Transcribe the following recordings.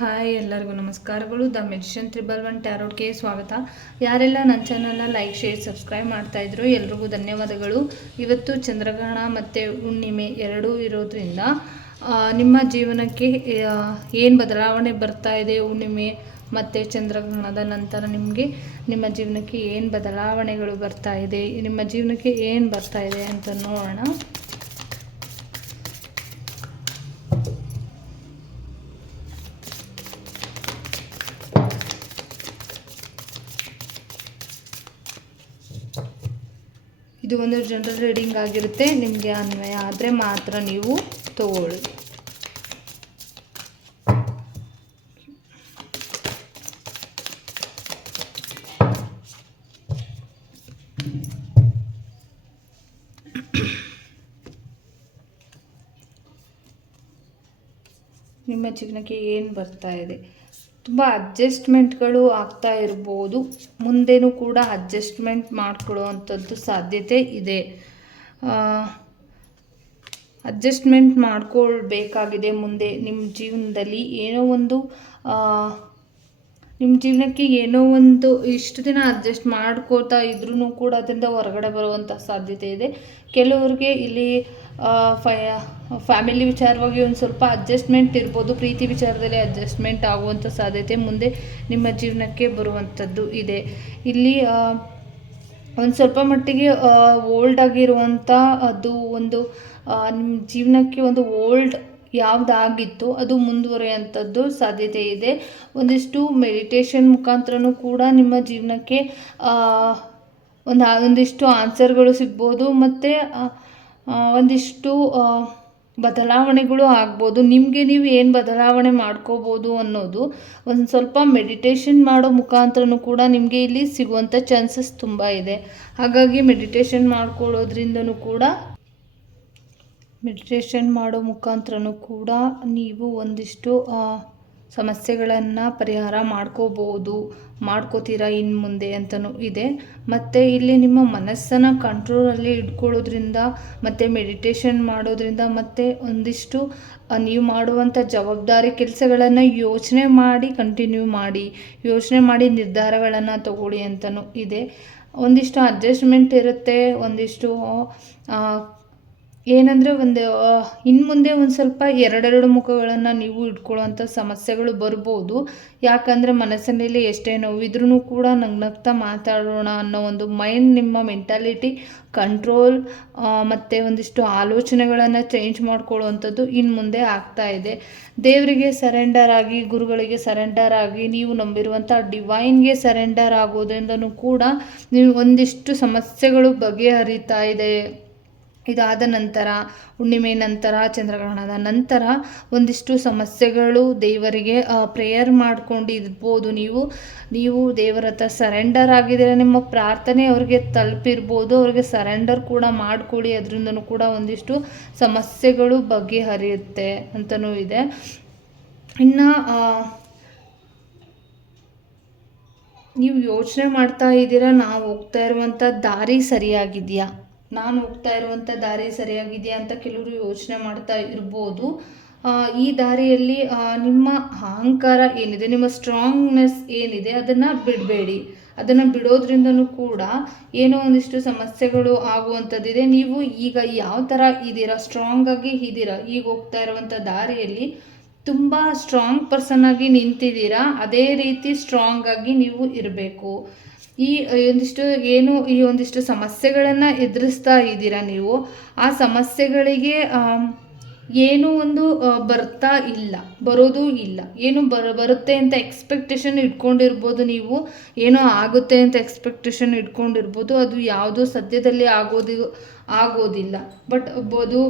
Hi, ಎಲ್ಲರಿಗೂ ನಮಸ್ಕಾರಗಳು. The medicine triple one ಟ್ಯಾರೋಟ್ಗೆ ಸ್ವಾಗತ. ಯಾರೆಲ್ಲ ನನ್ನ ಚಾನಲ್ನ ಲೈಕ್, ಶೇರ್, ಸಬ್ಸ್ಕ್ರೈಬ್ ಮಾಡ್ತಾ ಇದ್ರು ಎಲ್ರಿಗೂ ಧನ್ಯವಾದಗಳು. ಇವತ್ತು ಚಂದ್ರಗ್ರಹಣ ಮತ್ತು ಹುಣ್ಣಿಮೆ ಎರಡೂ ಇರೋದ್ರಿಂದ ನಿಮ್ಮ ಜೀವನಕ್ಕೆ ಏನು ಬದಲಾವಣೆ ಬರ್ತಾ ಇದೆ ಹುಣ್ಣಿಮೆ ಮತ್ತು ಚಂದ್ರಗ್ರಹಣದ ನಂತರ ನಿಮಗೆ? ನಿಮ್ಮ ಜೀವನಕ್ಕೆ ಏನು ಬದಲಾವಣೆಗಳು ಬರ್ತಾ ಇದೆ? ನಿಮ್ಮ ಜೀವನಕ್ಕೆ ಏನು ಬರ್ತಾ ಇದೆ ಅಂತ ನೋಡೋಣ. ಇದು ಒಂದು ಜನರಲ್ ರೀಡಿಂಗ್ ಆಗಿರುತ್ತೆ. ನಿಮಗೆ ಅನ್ವಯ ಆದರೆ ಮಾತ್ರ ನೀವು ತಗೊಳ್ಳಿ. ನಿಮ್ಮ ಜೀವನಕ್ಕೆ ಏನು ಬರ್ತಾ ಇದೆ? ತುಂಬ ಅಡ್ಜಸ್ಟ್ಮೆಂಟ್ಗಳು ಆಗ್ತಾ ಇರ್ಬೋದು. ಮುಂದೆನೂ ಕೂಡ ಅಡ್ಜಸ್ಟ್ಮೆಂಟ್ ಮಾಡ್ಕೊಳ್ಳೋ ಅಂಥದ್ದು ಸಾಧ್ಯತೆ ಇದೆ. ಅಡ್ಜಸ್ಟ್ಮೆಂಟ್ ಮಾಡ್ಕೊಳ್ಬೇಕಾಗಿದೆ ಮುಂದೆ ನಿಮ್ಮ ಜೀವನದಲ್ಲಿ. ಏನೋ ಒಂದು ನಿಮ್ಮ ಜೀವನಕ್ಕೆ ಏನೋ ಒಂದು ಇಷ್ಟು ದಿನ ಅಡ್ಜಸ್ಟ್ ಮಾಡ್ಕೋತಾ ಇದ್ರೂ ಕೂಡ ಅದರಿಂದ ಹೊರಗಡೆ ಬರುವಂಥ ಸಾಧ್ಯತೆ ಇದೆ. ಕೆಲವ್ರಿಗೆ ಇಲ್ಲಿ ಫ್ಯಾಮಿಲಿ ವಿಚಾರವಾಗಿ ಒಂದು ಸ್ವಲ್ಪ ಅಡ್ಜಸ್ಟ್ಮೆಂಟ್ ಇರ್ಬೋದು, ಪ್ರೀತಿ ವಿಚಾರದಲ್ಲಿ ಅಡ್ಜಸ್ಟ್ಮೆಂಟ್ ಆಗುವಂಥ ಸಾಧ್ಯತೆ ಮುಂದೆ ನಿಮ್ಮ ಜೀವನಕ್ಕೆ ಬರುವಂಥದ್ದು ಇದೆ. ಇಲ್ಲಿ ಒಂದು ಸ್ವಲ್ಪ ಮಟ್ಟಿಗೆ ಓಲ್ಡ್ ಆಗಿರುವಂಥ ಅದು ಒಂದು ನಿಮ್ಮ ಜೀವನಕ್ಕೆ ಒಂದು ಓಲ್ಡ್ ಯಾವುದಾಗಿತ್ತು, ಅದು ಮುಂದುವರಿಯುವಂಥದ್ದು ಸಾಧ್ಯತೆ ಇದೆ. ಒಂದಿಷ್ಟು ಮೆಡಿಟೇಷನ್ ಮುಖಾಂತರನೂ ಕೂಡ ನಿಮ್ಮ ಜೀವನಕ್ಕೆ ಒಂದು ಒಂದಿಷ್ಟು ಆನ್ಸರ್ಗಳು ಸಿಗ್ಬೋದು. ಮತ್ತು ಒಂದಿಷ್ಟು ಬದಲಾವಣೆಗಳು ಆಗ್ಬೋದು. ನಿಮಗೆ ನೀವು ಏನು ಬದಲಾವಣೆ ಮಾಡ್ಕೋಬೋದು ಅನ್ನೋದು ಒಂದು ಸ್ವಲ್ಪ ಮೆಡಿಟೇಷನ್ ಮಾಡೋ ಮುಖಾಂತರನೂ ಕೂಡ ನಿಮಗೆ ಇಲ್ಲಿ ಸಿಗುವಂಥ ಚಾನ್ಸಸ್ ತುಂಬ ಇದೆ. ಹಾಗಾಗಿ ಮೆಡಿಟೇಷನ್ ಮಾಡ್ಕೊಳ್ಳೋದ್ರಿಂದನೂ ಕೂಡ ಮೆಡಿಟೇಷನ್ ಮಾಡೋ ಮುಖಾಂತರನೂ ಕೂಡ ನೀವು ಒಂದಿಷ್ಟು ಸಮಸ್ಯೆಗಳನ್ನು ಪರಿಹಾರ ಮಾಡ್ಕೋಬೋದು, ಮಾಡ್ಕೋತೀರಾ ಇನ್ನು ಮುಂದೆ ಅಂತಲೂ ಇದೆ. ಮತ್ತು ಇಲ್ಲಿ ನಿಮ್ಮ ಮನಸ್ಸನ್ನು ಕಂಟ್ರೋಲಲ್ಲಿ ಇಟ್ಕೊಳ್ಳೋದ್ರಿಂದ, ಮತ್ತು ಮೆಡಿಟೇಷನ್ ಮಾಡೋದ್ರಿಂದ, ಮತ್ತು ಒಂದಿಷ್ಟು ನೀವು ಮಾಡುವಂಥ ಜವಾಬ್ದಾರಿ ಕೆಲಸಗಳನ್ನು ಯೋಚನೆ ಮಾಡಿ ಕಂಟಿನ್ಯೂ ಮಾಡಿ, ಯೋಚನೆ ಮಾಡಿ ನಿರ್ಧಾರಗಳನ್ನು ತಗೊಳ್ಳಿ ಅಂತಲೂ ಇದೆ. ಒಂದಿಷ್ಟು ಅಡ್ಜಸ್ಟ್ಮೆಂಟ್ ಇರುತ್ತೆ, ಒಂದಿಷ್ಟು ಏನಂದರೆ ಒಂದು ಇನ್ನು ಮುಂದೆ ಒಂದು ಸ್ವಲ್ಪ ಎರಡೆರಡು ಮುಖಗಳನ್ನು ನೀವು ಇಟ್ಕೊಳ್ಳೋವಂಥ ಸಮಸ್ಯೆಗಳು ಬರ್ಬೋದು. ಯಾಕಂದರೆ ಮನಸ್ಸಿನಲ್ಲಿ ಎಷ್ಟೇ ನೋವಿದ್ರೂ ಕೂಡ ನಗ್ನಗ್ತಾ ಮಾತಾಡೋಣ ಅನ್ನೋ ಒಂದು ಮೈಂಡ್ ನಿಮ್ಮ ಮೆಂಟಾಲಿಟಿ ಕಂಟ್ರೋಲ್ ಮತ್ತು ಒಂದಿಷ್ಟು ಆಲೋಚನೆಗಳನ್ನು ಚೇಂಜ್ ಮಾಡ್ಕೊಳ್ಳುವಂಥದ್ದು ಇನ್ನು ಮುಂದೆ ಆಗ್ತಾ ಇದೆ. ದೇವರಿಗೆ ಸರೆಂಡರ್ ಆಗಿ, ಗುರುಗಳಿಗೆ ಸರೆಂಡರ್ ಆಗಿ ನೀವು ನಂಬಿರುವಂಥ ಡಿವೈನ್ಗೆ ಸರೆಂಡರ್ ಆಗೋದ್ರಿಂದನೂ ಕೂಡ ನೀವು ಒಂದಿಷ್ಟು ಸಮಸ್ಯೆಗಳು ಬಗೆಹರಿತಾ ಇದೆ. ಇದಾದ ನಂತರ, ಹುಣ್ಣಿಮೆ ನಂತರ, ಚಂದ್ರಗ್ರಹಣದ ನಂತರ ಒಂದಿಷ್ಟು ಸಮಸ್ಯೆಗಳು ದೇವರಿಗೆ ಪ್ರೇಯರ್ ಮಾಡ್ಕೊಂಡು ಇರ್ಬೋದು ನೀವು. ನೀವು ದೇವರ ಹತ್ರ ಸರೆಂಡರ್ ಆಗಿದ್ದೀರ ನಿಮ್ಮ ಪ್ರಾರ್ಥನೆ ಅವ್ರಿಗೆ ತಲುಪಿರ್ಬೋದು. ಅವ್ರಿಗೆ ಸರೆಂಡರ್ ಕೂಡ ಮಾಡಿಕೊಳ್ಳಿ. ಅದರಿಂದನೂ ಕೂಡ ಒಂದಿಷ್ಟು ಸಮಸ್ಯೆಗಳು ಬಗೆಹರಿಯುತ್ತೆ ಅಂತಲೂ ಇದೆ. ಇನ್ನು ನೀವು ಯೋಚನೆ ಮಾಡ್ತಾ ಇದ್ದೀರಾ ನಾವು ಹೋಗ್ತಾ ಇರುವಂಥ ದಾರಿ ಸರಿಯಾಗಿದೆಯಾ? ನಾನು ಹೋಗ್ತಾ ಇರುವಂಥ ದಾರಿ ಸರಿಯಾಗಿದೆಯಾ ಅಂತ ಕೆಲವರು ಯೋಚನೆ ಮಾಡ್ತಾ ಇರ್ಬೋದು. ಈ ದಾರಿಯಲ್ಲಿ ನಿಮ್ಮ ಅಹಂಕಾರ ಏನಿದೆ, ನಿಮ್ಮ ಸ್ಟ್ರಾಂಗ್ನೆಸ್ ಏನಿದೆ ಅದನ್ನು ಬಿಡಬೇಡಿ. ಅದನ್ನು ಬಿಡೋದ್ರಿಂದನೂ ಕೂಡ ಏನೋ ಒಂದಿಷ್ಟು ಸಮಸ್ಯೆಗಳು ಆಗುವಂಥದ್ದಿದೆ. ನೀವು ಈಗ ಯಾವ ಥರ ಇದ್ದೀರಾ ಸ್ಟ್ರಾಂಗ್ ಆಗಿ ಇದ್ದೀರಾ, ಈಗ ಹೋಗ್ತಾ ಇರುವಂಥ ದಾರಿಯಲ್ಲಿ ತುಂಬ ಸ್ಟ್ರಾಂಗ್ ಪರ್ಸನ್ ಆಗಿ ನಿಂತಿದ್ದೀರಾ, ಅದೇ ರೀತಿ ಸ್ಟ್ರಾಂಗ್ ಆಗಿ ನೀವು ಇರಬೇಕು. ಈ ಒಂದಿಷ್ಟು ಏನು, ಈ ಒಂದಿಷ್ಟು ಸಮಸ್ಯೆಗಳನ್ನು ಎದುರಿಸ್ತಾ ಇದ್ದೀರಾ ನೀವು? ಆ ಸಮಸ್ಯೆಗಳಿಗೆ ಏನು ಒಂದು ಬರ್ತಾ ಇಲ್ಲ, ಬರೋದು ಇಲ್ಲ. ಏನು ಬರ, ಬರುತ್ತೆ ಅಂತ ಎಕ್ಸ್ಪೆಕ್ಟೇಷನ್ ಇಟ್ಕೊಂಡಿರ್ಬೋದು ನೀವು? ಏನೋ ಆಗುತ್ತೆ ಅಂತ ಎಕ್ಸ್ಪೆಕ್ಟೇಷನ್ ಇಟ್ಕೊಂಡಿರ್ಬೋದು? ಅದು ಯಾವುದೋ ಸದ್ಯದಲ್ಲಿ ಆಗೋದು, ಆಗೋದಿಲ್ಲ. ಬಟ್ ಅದು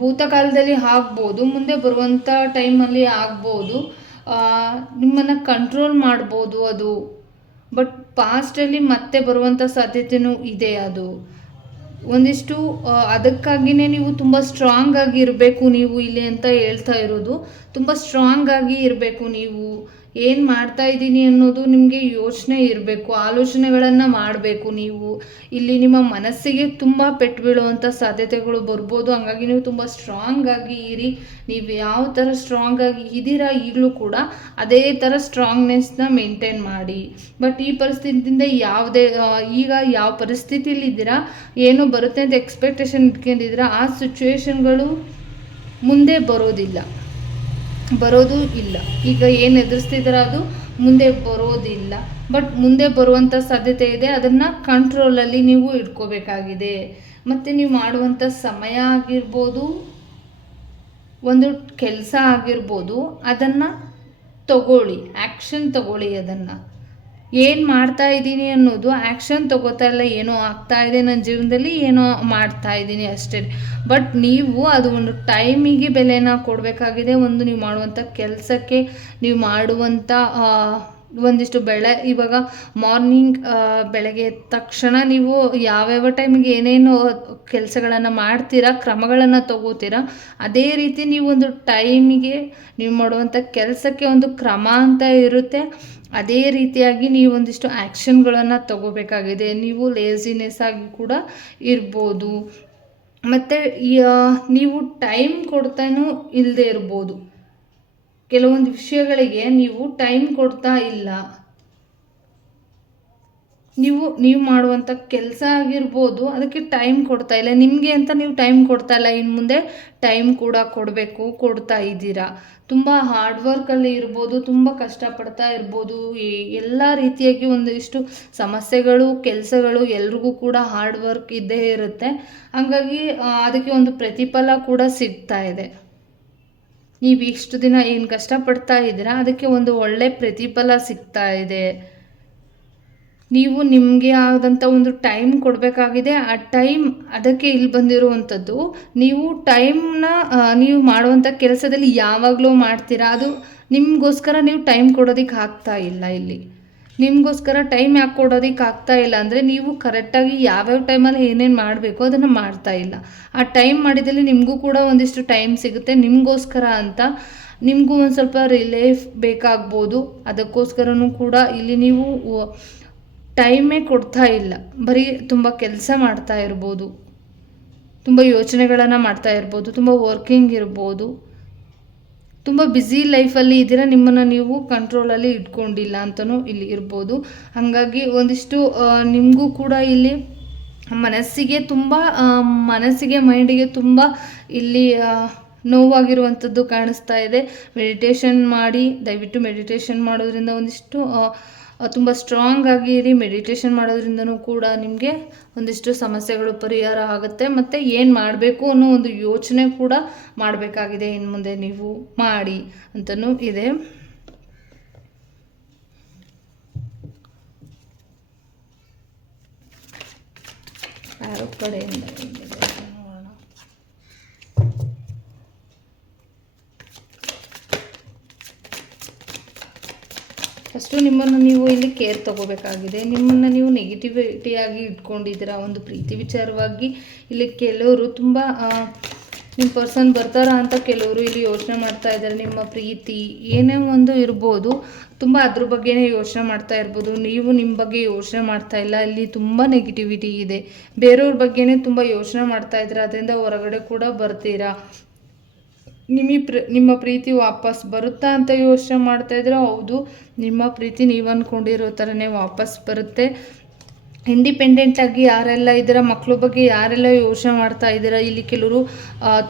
ಭೂತಕಾಲದಲ್ಲಿ ಆಗ್ಬೋದು, ಮುಂದೆ ಬರುವಂಥ ಟೈಮಲ್ಲಿ ಆಗ್ಬೋದು. ನಿಮ್ಮನ್ನು ಕಂಟ್ರೋಲ್ ಮಾಡ್ಬೋದು ಅದು. ಬಟ್ ಪಾಸ್ಟಲ್ಲಿ ಮತ್ತೆ ಬರುವಂಥ ಸಾಧ್ಯತೆಯೂ ಇದೆ ಅದು. ಒಂದಿಷ್ಟು ಅದಕ್ಕಾಗಿನೇ ನೀವು ತುಂಬ ಸ್ಟ್ರಾಂಗ್ ಆಗಿ ಇರಬೇಕು ನೀವು ಇಲ್ಲಿ ಅಂತ ಹೇಳ್ತಾ ಇರೋದು. ತುಂಬ ಸ್ಟ್ರಾಂಗ್ ಆಗಿ ಇರಬೇಕು ನೀವು. ಏನು ಮಾಡ್ತಾ ಇದ್ದೀನಿ ಅನ್ನೋದು ನಿಮಗೆ ಯೋಚನೆ ಇರಬೇಕು, ಆಲೋಚನೆಗಳನ್ನು ಮಾಡಬೇಕು ನೀವು. ಇಲ್ಲಿ ನಿಮ್ಮ ಮನಸ್ಸಿಗೆ ತುಂಬ ಪೆಟ್ಟು ಬೀಳುವಂಥ ಸಾಧ್ಯತೆಗಳು ಬರ್ಬೋದು. ಹಂಗಾಗಿ ನೀವು ತುಂಬ ಸ್ಟ್ರಾಂಗ್ ಆಗಿ ಇರಿ. ನೀವು ಯಾವ ಥರ ಸ್ಟ್ರಾಂಗ್ ಆಗಿ ಇದ್ದೀರಾ ಈಗಲೂ ಕೂಡ ಅದೇ ಥರ ಸ್ಟ್ರಾಂಗ್ನೆಸ್ನ ಮೇಂಟೈನ್ ಮಾಡಿ. ಬಟ್ ಈ ಪರಿಸ್ಥಿತಿಯಿಂದ ಯಾವುದೇ ಈಗ ಯಾವ ಪರಿಸ್ಥಿತಿಯಲ್ಲಿ ಇದ್ದೀರಾ, ಏನು ಬರುತ್ತೆ ಅಂತ ಎಕ್ಸ್ಪೆಕ್ಟೇಷನ್ ಇಟ್ಕೊಂಡಿದ್ದೀರಾ, ಆ ಸಿಚುವೇಶನ್ಗಳು ಮುಂದೆ ಬರೋದಿಲ್ಲ. ಬರೋದು ಇಲ್ಲ. ಈಗ ಏನು ಎದುರಿಸ್ತಿದ್ದೀರ ಅದು ಮುಂದೆ ಬರೋದಿಲ್ಲ. ಬಟ್ ಮುಂದೆ ಬರುವಂಥ ಸಾಧ್ಯತೆ ಇದೆ. ಅದನ್ನು ಕಂಟ್ರೋಲಲ್ಲಿ ನೀವು ಇಟ್ಕೋಬೇಕಾಗಿದೆ. ಮತ್ತು ನೀವು ಮಾಡುವಂಥ ಸಮಯ ಆಗಿರ್ಬೋದು, ಒಂದು ಕೆಲಸ ಆಗಿರ್ಬೋದು, ಅದನ್ನು ತಗೊಳ್ಳಿ. ಆ್ಯಕ್ಷನ್ ತಗೊಳ್ಳಿ ಅದನ್ನು. ಏನು ಮಾಡ್ತಾ ಇದ್ದೀನಿ ಅನ್ನೋದು ಆ್ಯಕ್ಷನ್ ತಗೋತಾ ಇಲ್ಲ, ಏನೋ ಆಗ್ತಾ ಇದೆ ನನ್ನ ಜೀವನದಲ್ಲಿ, ಏನೋ ಮಾಡ್ತಾ ಇದ್ದೀನಿ ಅಷ್ಟೇ. ಬಟ್ ನೀವು ಅದು ಒಂದು ಟೈಮಿಗೆ ಬೆಲೆನ ಕೊಡಬೇಕಾಗಿದೆ, ಒಂದು ನೀವು ಮಾಡುವಂಥ ಕೆಲಸಕ್ಕೆ, ನೀವು ಮಾಡುವಂಥ ಒಂದಿಷ್ಟು ಬೆಳೆ, ಇವಾಗ ಮಾರ್ನಿಂಗ್ ಬೆಳಗ್ಗೆ ಎದ್ದ ತಕ್ಷಣ ನೀವು ಯಾವ್ಯಾವ ಟೈಮಿಗೆ ಏನೇನು ಕೆಲಸಗಳನ್ನು ಮಾಡ್ತೀರಾ, ಕ್ರಮಗಳನ್ನು ತಗೋತೀರಾ, ಅದೇ ರೀತಿ ನೀವು ಒಂದು ಟೈಮಿಗೆ ನೀವು ಮಾಡುವಂಥ ಕೆಲಸಕ್ಕೆ ಒಂದು ಕ್ರಮ ಅಂತ ಇರುತ್ತೆ. ಅದೇ ರೀತಿಯಾಗಿ ನೀವು ಒಂದಿಷ್ಟು ಆ್ಯಕ್ಷನ್ಗಳನ್ನು ತಗೋಬೇಕಾಗಿದೆ. ನೀವು ಲೇಸಿನೆಸ್ ಆಗಿ ಕೂಡ ಇರ್ಬೋದು. ಮತ್ತು ನೀವು ಟೈಮ್ ಕೊಡ್ತಾನೂ ಇಲ್ಲದೆ ಇರ್ಬೋದು. ಕೆಲವೊಂದು ವಿಷಯಗಳಿಗೆ ನೀವು ಟೈಮ್ ಕೊಡ್ತಾ ಇಲ್ಲ. ನೀವು ನೀವು ಮಾಡುವಂಥ ಕೆಲಸ ಆಗಿರ್ಬೋದು, ಅದಕ್ಕೆ ಟೈಮ್ ಕೊಡ್ತಾ ಇಲ್ಲ. ನಿಮಗೆ ಅಂತ ನೀವು ಟೈಮ್ ಕೊಡ್ತಾ ಇಲ್ಲ. ಇನ್ನು ಮುಂದೆ ಟೈಮ್ ಕೂಡ ಕೊಡಬೇಕು, ಕೊಡ್ತಾ ಇದ್ದೀರಾ. ತುಂಬ ಹಾರ್ಡ್ ವರ್ಕಲ್ಲಿ ಇರ್ಬೋದು, ತುಂಬ ಕಷ್ಟಪಡ್ತಾ ಇರ್ಬೋದು. ಎಲ್ಲ ರೀತಿಯಾಗಿ ಒಂದಿಷ್ಟು ಸಮಸ್ಯೆಗಳು, ಕೆಲಸಗಳು ಎಲ್ರಿಗೂ ಕೂಡ ಹಾರ್ಡ್ ವರ್ಕ್ ಇದ್ದೇ ಇರುತ್ತೆ. ಹಾಗಾಗಿ ಅದಕ್ಕೆ ಒಂದು ಪ್ರತಿಫಲ ಕೂಡ ಸಿಗ್ತಾ ಇದೆ. ನೀವು ಇಷ್ಟು ದಿನ ಏನು ಕಷ್ಟಪಡ್ತಾ ಇದ್ದೀರಾ? ಅದಕ್ಕೆ ಒಂದು ಒಳ್ಳೆ ಪ್ರತಿಫಲ ಸಿಗ್ತಾ ಇದೆ. ನೀವು ನಿಮಗೆ ಆದಂಥ ಒಂದು ಟೈಮ್ ಕೊಡಬೇಕಾಗಿದೆ. ಆ ಟೈಮ್ ಅದಕ್ಕೆ ಇಲ್ಲಿ ಬಂದಿರುವಂಥದ್ದು, ನೀವು ಟೈಮ್ನ ನೀವು ಮಾಡುವಂಥ ಕೆಲಸದಲ್ಲಿ ಯಾವಾಗಲೂ ಮಾಡ್ತೀರಾ? ಅದು ನಿಮಗೋಸ್ಕರ ನೀವು ಟೈಮ್ ಕೊಡೋದಕ್ಕೆ ಆಗ್ತಾ ಇಲ್ಲ ಇಲ್ಲಿ. ನಿಮಗೋಸ್ಕರ ಟೈಮ್ ಯಾಕೆ ಕೊಡೋದಕ್ಕೆ ಆಗ್ತಾ ಇಲ್ಲ ಅಂದರೆ ನೀವು ಕರೆಕ್ಟಾಗಿ ಯಾವ್ಯಾವ ಟೈಮಲ್ಲಿ ಏನೇನು ಮಾಡಬೇಕು ಅದನ್ನು ಮಾಡ್ತಾ ಇಲ್ಲ. ಆ ಟೈಮ್ ಮಾಡಿದಲ್ಲಿ ನಿಮಗೂ ಕೂಡ ಒಂದಿಷ್ಟು ಟೈಮ್ ಸಿಗುತ್ತೆ. ನಿಮಗೋಸ್ಕರ ಅಂತ ನಿಮಗೂ ಒಂದು ಸ್ವಲ್ಪ ರಿಲೇಫ್ ಬೇಕಾಗ್ಬೋದು. ಅದಕ್ಕೋಸ್ಕರನೂ ಕೂಡ ಇಲ್ಲಿ ನೀವು ಟೈಮೇ ಕೊಡ್ತಾ ಇಲ್ಲ. ಬರೀ ತುಂಬ ಕೆಲಸ ಮಾಡ್ತಾ ಇರ್ಬೋದು. ತುಂಬ ಯೋಚನೆಗಳನ್ನು ಮಾಡ್ತಾ ಇರ್ಬೋದು. ತುಂಬ ವರ್ಕಿಂಗ್ ಇರ್ಬೋದು. ತುಂಬ ಬ್ಯುಸಿ ಲೈಫಲ್ಲಿ ಇದ್ದೀರಾ? ನಿಮ್ಮನ್ನು ನೀವು ಕಂಟ್ರೋಲಲ್ಲಿ ಇಟ್ಕೊಂಡಿಲ್ಲ ಅಂತಲೂ ಇಲ್ಲಿ ಇರ್ಬೋದು. ಹಾಗಾಗಿ ಒಂದಿಷ್ಟು ನಿಮಗೂ ಕೂಡ ಇಲ್ಲಿ ಮನಸ್ಸಿಗೆ ತುಂಬ ಮನಸ್ಸಿಗೆ ಮೈಂಡಿಗೆ ತುಂಬ ಇಲ್ಲಿ ನೋವಾಗಿರುವಂಥದ್ದು ಕಾಣಿಸ್ತಾ ಇದೆ. ಮೆಡಿಟೇಷನ್ ಮಾಡಿ, ದಯವಿಟ್ಟು ಮೆಡಿಟೇಷನ್ ಮಾಡೋದ್ರಿಂದ ಒಂದಿಷ್ಟು ತುಂಬ ಸ್ಟ್ರಾಂಗ್ ಆಗಿ ಇರಿ. ಮೆಡಿಟೇಷನ್ ಮಾಡೋದ್ರಿಂದನೂ ಕೂಡ ನಿಮಗೆ ಒಂದಿಷ್ಟು ಸಮಸ್ಯೆಗಳು ಪರಿಹಾರ ಆಗುತ್ತೆ. ಮತ್ತು ಏನು ಮಾಡಬೇಕು ಅನ್ನೋ ಒಂದು ಯೋಚನೆ ಕೂಡ ಮಾಡಬೇಕಾಗಿದೆ. ಇನ್ನು ಮುಂದೆ ನೀವು ಮಾಡಿ ಅಂತಲೂ ಇದೆ. ಯಾರೋ ಕಡೆಯಿಂದ ಹೆಂಗಿದೆ ನೋಡೋಣ ಫಸ್ಟು ನಿಮ್ಮನ್ನು ನೀವು ಇಲ್ಲಿ ಕೇರ್ ತಗೋಬೇಕಾಗಿದೆ. ನಿಮ್ಮನ್ನು ನೀವು ನೆಗೆಟಿವಿಟಿಯಾಗಿ ಇಟ್ಕೊಂಡಿದ್ದೀರಾ. ಒಂದು ಪ್ರೀತಿ ವಿಚಾರವಾಗಿ ಇಲ್ಲಿ ಕೆಲವರು ತುಂಬ ನಿಮ್ಮ ಪರ್ಸನ್ ಬರ್ತಾರಾ ಅಂತ ಕೆಲವರು ಇಲ್ಲಿ ಯೋಚನೆ ಮಾಡ್ತಾ ಇದ್ದಾರೆ. ನಿಮ್ಮ ಪ್ರೀತಿ ಏನೇ ಒಂದು ಇರ್ಬೋದು, ತುಂಬ ಅದ್ರ ಬಗ್ಗೆನೇ ಯೋಚನೆ ಮಾಡ್ತಾ ಇರ್ಬೋದು. ನೀವು ನಿಮ್ಮ ಬಗ್ಗೆ ಯೋಚನೆ ಮಾಡ್ತಾ ಇಲ್ಲ. ಇಲ್ಲಿ ತುಂಬ ನೆಗೆಟಿವಿಟಿ ಇದೆ. ಬೇರೆಯವ್ರ ಬಗ್ಗೆನೇ ತುಂಬ ಯೋಚನೆ ಮಾಡ್ತಾ ಇದ್ದೀರಾ. ಅದರಿಂದ ಹೊರಗಡೆ ಕೂಡ ಬರ್ತೀರಾ. ನಿಮಗೆ ಪ್ರ, ನಿಮ್ಮ ಪ್ರೀತಿ ವಾಪಸ್ ಬರುತ್ತಾ ಅಂತ ಯೋಚನೆ ಮಾಡ್ತಾಯಿದ್ರೆ ಹೌದು. ನಿಮ್ಮ ಪ್ರೀತಿ ನೀವು ಅಂದ್ಕೊಂಡಿರೋ ಥರನೇ ವಾಪಸ್ ಬರುತ್ತೆ. ಇಂಡಿಪೆಂಡೆಂಟಾಗಿ ಯಾರೆಲ್ಲ ಇದ್ದೀರಾ ಮಕ್ಕಳ ಬಗ್ಗೆ ಯಾರೆಲ್ಲ ಯೋಚನೆ ಮಾಡ್ತಾ ಇದ್ದೀರಾ, ಇಲ್ಲಿ ಕೆಲವರು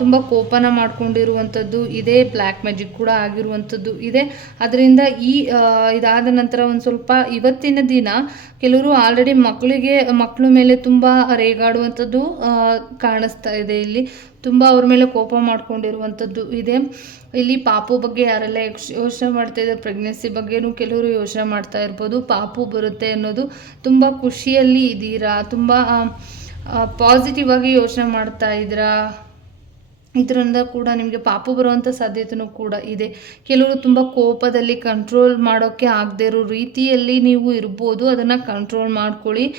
ತುಂಬ ಕೋಪನ ಮಾಡ್ಕೊಂಡಿರುವಂಥದ್ದು, ಇದೇ ಬ್ಲ್ಯಾಕ್ ಮ್ಯಾಜಿಕ್ ಕೂಡ ಆಗಿರುವಂಥದ್ದು ಇದೆ. ಅದರಿಂದ ಈ ಇದಾದ ನಂತರ ಒಂದು ಸ್ವಲ್ಪ ಇವತ್ತಿನ ದಿನ ಕೆಲವರು ಆಲ್ರೆಡಿ ಮಕ್ಕಳಿಗೆ ಮಕ್ಕಳ ಮೇಲೆ ತುಂಬ ರೇಗಾಡುವಂಥದ್ದು ಕಾಣಿಸ್ತಾ ಇದೆ ಇಲ್ಲಿ. ತುಂಬ ಅವ್ರ ಮೇಲೆ ಕೋಪ ಮಾಡ್ಕೊಂಡಿರುವಂಥದ್ದು ಇದೆ. ಇಲ್ಲಿ ಪಾಪು ಬಗ್ಗೆ ಯಾರೆಲ್ಲ ಯೋಚ್- ಯೋಚನೆ ಮಾಡ್ತಾ ಇದ್ದಾರೆ ಪ್ರೆಗ್ನೆನ್ಸಿ ಬಗ್ಗೆನೂ ಕೆಲವರು ಯೋಚನೆ ಮಾಡ್ತಾ ಇರ್ಬೋದು. ಪಾಪು ಬರುತ್ತೆ ಅನ್ನೋದು ತುಂಬ ಖುಷಿಯಲ್ಲಿ ಇದ್ದೀರಾ? ತುಂಬ ಪಾಸಿಟಿವ್ ಆಗಿ ಯೋಚನೆ ಮಾಡ್ತಾ ಇದ್ದೀರಾ? ಇದರಿಂದ ಕೂಡ ನಿಮಗೆ ಪಾಪು ಬರುವಂಥ ಸಾಧ್ಯತೆಯೂ ಕೂಡ ಇದೆ. ಕೆಲವರು ತುಂಬ ಕೋಪದಲ್ಲಿ ಕಂಟ್ರೋಲ್ ಮಾಡೋಕ್ಕೆ ಆಗದೇ ಇರೋ ರೀತಿಯಲ್ಲಿ ನೀವು ಇರ್ಬೋದು. ಅದನ್ನು ಕಂಟ್ರೋಲ್ ಮಾಡ್ಕೊಳ್ಳಿ.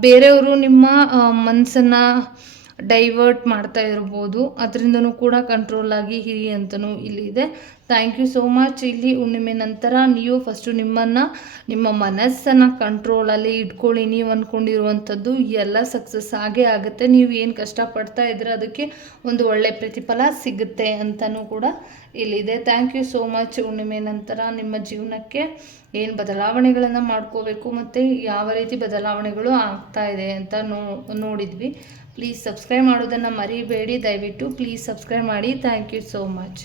ಬೇರೆಯವರು ನಿಮ್ಮ ಮನಸ್ಸನ್ನು ಡೈವರ್ಟ್ ಮಾಡ್ತಾ ಇರ್ಬೋದು. ಅದರಿಂದನೂ ಕೂಡ ಕಂಟ್ರೋಲ್ ಆಗಿ ಹಿರಿ ಅಂತಲೂ ಇಲ್ಲಿ ಇದೆ. ಥ್ಯಾಂಕ್ ಯು ಸೋ ಮಚ್ ಇಲ್ಲಿ ಹುಣ್ಣಿಮೆ ನಂತರ ನೀವು ಫಸ್ಟು ನಿಮ್ಮನ್ನು, ನಿಮ್ಮ ಮನಸ್ಸನ್ನು ಕಂಟ್ರೋಲಲ್ಲಿ ಇಟ್ಕೊಳ್ಳಿ. ನೀವು ಅಂದ್ಕೊಂಡಿರುವಂಥದ್ದು ಎಲ್ಲ ಸಕ್ಸಸ್ ಆಗೇ ಆಗುತ್ತೆ. ನೀವು ಏನು ಕಷ್ಟಪಡ್ತಾ ಇದ್ರೆ ಅದಕ್ಕೆ ಒಂದು ಒಳ್ಳೆ ಪ್ರತಿಫಲ ಸಿಗುತ್ತೆ ಅಂತಲೂ ಕೂಡ ಇಲ್ಲಿದೆ ಥ್ಯಾಂಕ್ ಯು ಸೋ ಮಚ್ ಹುಣ್ಣಿಮೆ ನಂತರ ನಿಮ್ಮ ಜೀವನಕ್ಕೆ ಏನು ಬದಲಾವಣೆಗಳನ್ನು ಮಾಡ್ಕೋಬೇಕು ಮತ್ತು ಯಾವ ರೀತಿ ಬದಲಾವಣೆಗಳು ಆಗ್ತಾ ಇದೆ ಅಂತ ನೋಡಿದ್ವಿ. ಪ್ಲೀಸ್ ಸಬ್ಸ್ಕ್ರೈಬ್ ಮಾಡೋದನ್ನು ಮರಿಬೇಡಿ. ದಯವಿಟ್ಟು ಪ್ಲೀಸ್ ಸಬ್ಸ್ಕ್ರೈಬ್ ಮಾಡಿ. Thank you so much